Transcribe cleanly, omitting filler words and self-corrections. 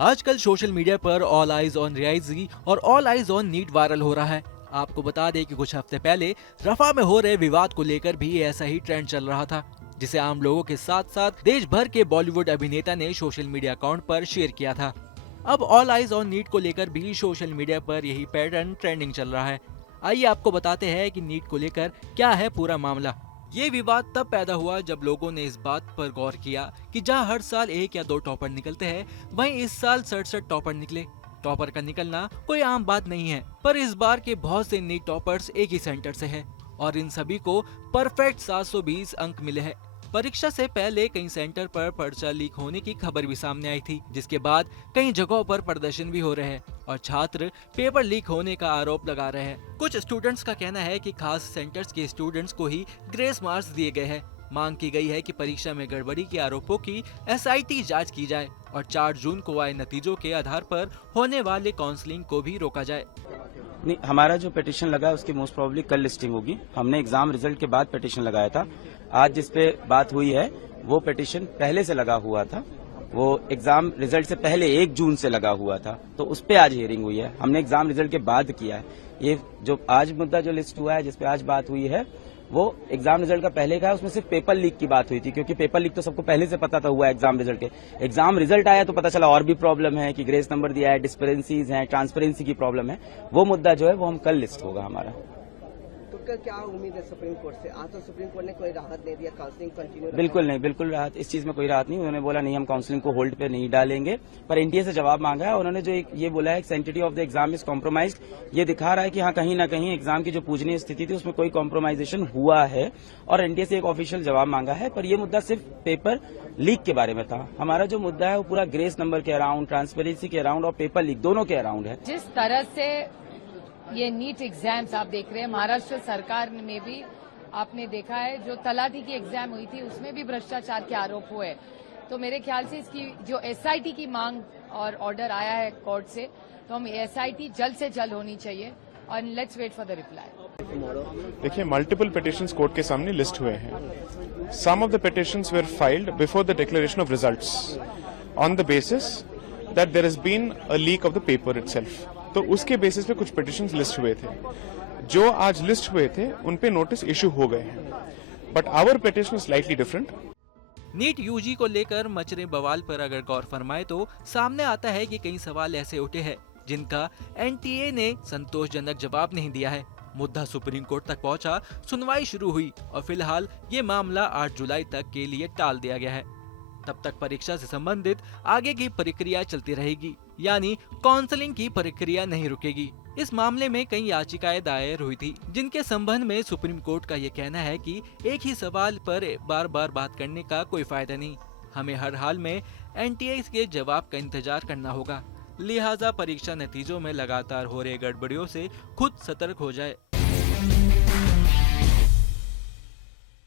आजकल social media पर all eyes on Reasi और all eyes on NEET viral हो रहा है। आपको बता दें कि कुछ हफ्ते पहले रफा में हो रहे विवाद को लेकर भी ऐसा ही ट्रेंड चल रहा था, जिसे आम लोगों के साथ साथ देश भर के बॉलीवुड अभिनेता ने सोशल मीडिया अकाउंट पर शेयर किया था। अब ऑल आइज ऑन नीट को लेकर भी सोशल मीडिया पर यही पैटर्न ट्रेंडिंग चल रहा है। आइए आपको बताते हैं कि नीट को लेकर क्या है पूरा मामला। ये विवाद तब पैदा हुआ जब लोगों ने इस बात पर गौर किया कि जहां हर साल 1 या 2 टॉपर निकलते हैं, वहीं इस साल 67 टॉपर निकले। टॉपर का निकलना कोई आम बात नहीं है, पर इस बार के बहुत से नीट टॉपर्स एक ही सेंटर से हैं और इन सभी को परफेक्ट 720 अंक मिले हैं। परीक्षा से पहले कई सेंटर पर पर्चा लीक होने की खबर भी सामने आई थी, जिसके बाद कई जगहों पर प्रदर्शन भी हो रहे हैं और छात्र पेपर लीक होने का आरोप लगा रहे हैं। कुछ स्टूडेंट्स का कहना है कि खास सेंटर्स के स्टूडेंट्स को ही ग्रेस मार्क्स दिए गए हैं। मांग की गई है कि परीक्षा में गड़बड़ी के आरोपों की एसआईटी जांच की जाए और 4 जून को आए नतीजों के आधार पर होने वाले काउंसलिंग को भी रोका जाए। नहीं, हमारा जो पिटीशन लगा है उसकी मोस्ट प्रोबेबली कल लिस्टिंग होगी। हमने एग्जाम रिजल्ट के बाद पिटीशन लगाया था। आज जिस पे बात हुई है वो पिटीशन पहले से लगा हुआ था, वो एग्जाम रिजल्ट से पहले 1 जून से लगा हुआ था, तो उस पे आज हियरिंग हुई है। हमने एग्जाम रिजल्ट के बाद किया है। ये जो आज मुद्दा जो लिस्ट हुआ है, जिस पे आज बात हुई है, वो एग्जाम रिजल्ट का पहले का है। उसमें सिर्फ पेपर लीक की बात हुई थी, क्योंकि पेपर लीक तो सबको पहले से पता था हुआ है एग्जाम रिजल्ट के। एग्जाम रिजल्ट आया तो पता चला और भी प्रॉब्लम है कि ग्रेस नंबर दिया है, डिस्पेरेंसीज हैं, ट्रांसपेरेंसी की प्रॉब्लम है। वो मुद्दा जो है वो हम कल लिस्ट होगा हमारा। तो क्या उम्मीद है सुप्रीम कोर्ट से? आज तो सुप्रीम कोर्ट ने कोई राहत नहीं दिया, काउंसलिंग कंटिन्यू। बिल्कुल नहीं, बिल्कुल राहत, इस चीज में कोई राहत नहीं। उन्होंने बोला नहीं, हम काउंसलिंग को होल्ड पे नहीं डालेंगे, पर एनटीए से जवाब मांगा है। उन्होंने जो ये बोला है सेंटिटी of the exam is compromise, ये दिखा रहा है कि हाँ कहीं ना कहीं एग्जाम की जो पूजनीय स्थिति थी उसमें कोई कॉम्प्रोमाइजेशन हुआ है और एनटीए से एक ऑफिशियल जवाब मांगा है। पर ये मुद्दा सिर्फ पेपर लीक के बारे में था। हमारा जो मुद्दा है वो पूरा ग्रेस नंबर के अराउंड, ट्रांसपेरेंसी के अराउंड और पेपर लीक दोनों के अराउंड है। जिस तरह से ये नीट एग्जाम्स आप देख रहे हैं, महाराष्ट्र सरकार में भी आपने देखा है, जो तलाटी की एग्जाम हुई थी उसमें भी भ्रष्टाचार के आरोप हुए। तो मेरे ख्याल से इसकी जो एसआईटी की मांग और ऑर्डर आया है कोर्ट से, तो हम एसआईटी जल्द से जल्द होनी चाहिए और let's wait for the reply. देखिए, मल्टीपल पिटिशंस कोर्ट के सामने लिस्ट हुए हैं। Some of the petitions were filed before the declaration of results on the basis that there has been a leak of the paper itself. तो उसके basis पे कुछ petitions list हुए थे। जो आज लिस्ट हुए थे उन पे नोटिस इशू हो गए हैं, but our petition is slightly different. NEET UG को लेकर मच रहे बवाल पर अगर गौर फरमाए तो सामने आता है कि कई सवाल ऐसे उठे हैं जिनका एनटीए ने संतोषजनक जवाब नहीं दिया है। मुद्दा सुप्रीम कोर्ट तक पहुंचा, सुनवाई शुरू हुई और फिलहाल ये मामला 8 जुलाई तक के लिए टाल दिया गया है। तब तक परीक्षा से संबंधित आगे की प्रक्रिया चलती रहेगी, यानी काउंसलिंग की प्रक्रिया नहीं रुकेगी। इस मामले में कई याचिकाएं दायर हुई थी, जिनके संबंध में सुप्रीम कोर्ट का ये कहना है कि एक ही सवाल पर बार बार बात करने का कोई फायदा नहीं। हमें हर हाल में एनटीए के जवाब का इंतजार करना होगा। लिहाजा परीक्षा नतीजों में लगातार हो रही गड़बड़ियों से खुद सतर्क हो जाए।